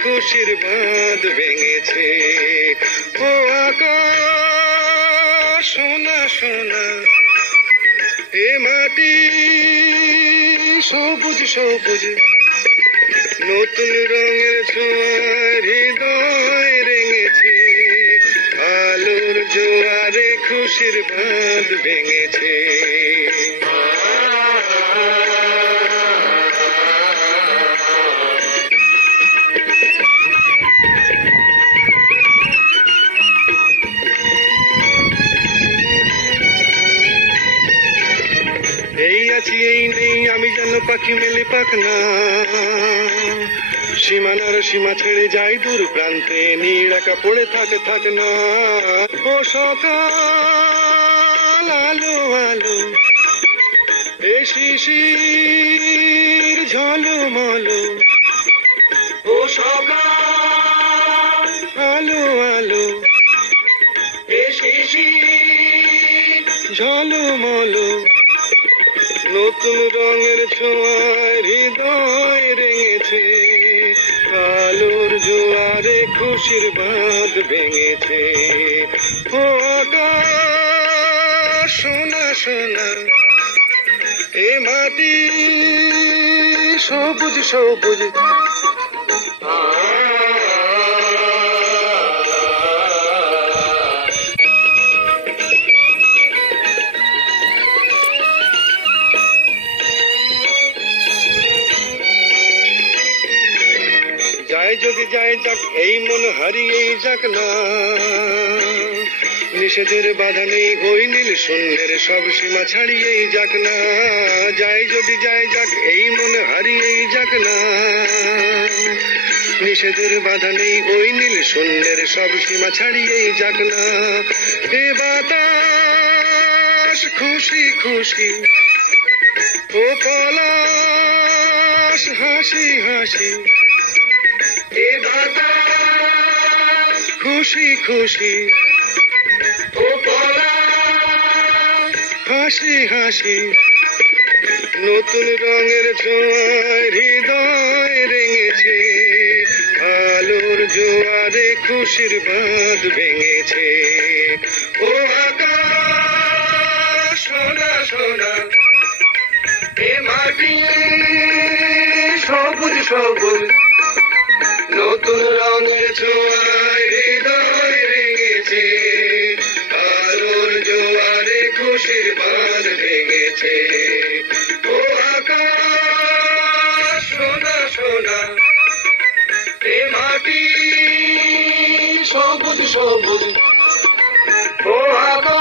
খুশির বাঁধ ভেঙেছে। ও আকাশ সোনা সোনা, এ মাটি সবুজ সবুজ, নতুন রঙের ছোঁয়ায় হৃদয় রেঙেছে। আলোর জোয়ারে খুশির বাঁধ ভেঙেছে। এই আছি এই নেই আমি যেন পাখি মেলে পাখনা, সীমানার সীমা ছেড়ে যাই দূর প্রান্তে, নীড় একা পড়ে থাক না। ও সকাল আলো আলো, এ শিশির ঝলমলো। ও সকাল আলো আলো, এ শিশির ঝলমলো, নতুন রঙের ছোঁয়ায় হৃদয় রেঙেছে। আলোর জোয়ারে খুশির বাঁধ ভেঙেছে। ও আকাশ সোনা সোনা, এ মাটি সবুজ সবুজ। যায় যদি যায় যাক, এই মন হারিয়েই যাক না, নিষেধের বাধা নেই ওই নীল শূন্যের সব সীমা ছাড়িয়েই যাক না। যায় যদি যায় যাক, এই মন হারিয়েই যাক না, নিষেধের বাধা নেই ওই নীল শূন্যের সব সীমা ছাড়িয়েই যাক না। এ বাতাস খুশি খুশি, ও পলাশ হাসি হাসি, এ বাতাস খুশি খুশি, ও পলাশ হাসি হাসি, নতুন রঙের ছোঁয়ায় হৃদয় রেঙেছে। আলোর জোয়ারে খুশির বাঁধ ভেঙেছে। ও আকাশ সোনা সোনা, এ মাটি সবুজ সবুজ, নতুন রঙের ছোঁয়ায় হৃদয় রেঙেছে। আলোর জোয়ারে খুশির বাঁধ ভেঙেছে। ও আকাশ সোনা সোনা, এ মাটি সবুজ সবুজ, ও আকাশ